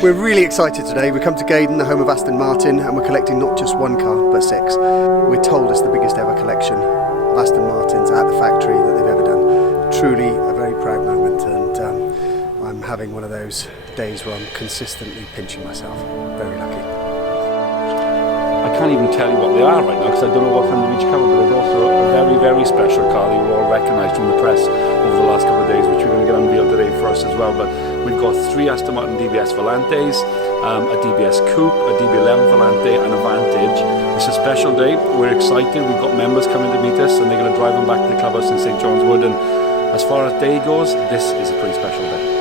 We're really excited today. We come to Gaydon, the home of Aston Martin, and we're collecting not just one car, but 6. We're told it's the biggest ever collection of Aston Martins at the factory that they've ever done. Truly a very proud moment, and I'm having one of those days where I'm consistently pinching myself. Very lucky. I can't even tell you what they are right now because I don't know what's under each cover, but there's also a very, very special car that you all recognised from the press over the last couple of days, which we're going to get unveiled today for us as well. But we've got 3 Aston Martin DBS Volantes, a DBS Coupe, a DB11 Volante and a Vantage. It's a special day. We're excited. We've got members coming to meet us and they're going to drive them back to the clubhouse in St John's Wood. And as far as day goes, this is a pretty special day.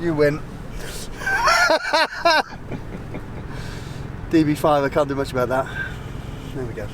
You win. DB5, I can't do much about that. There we go.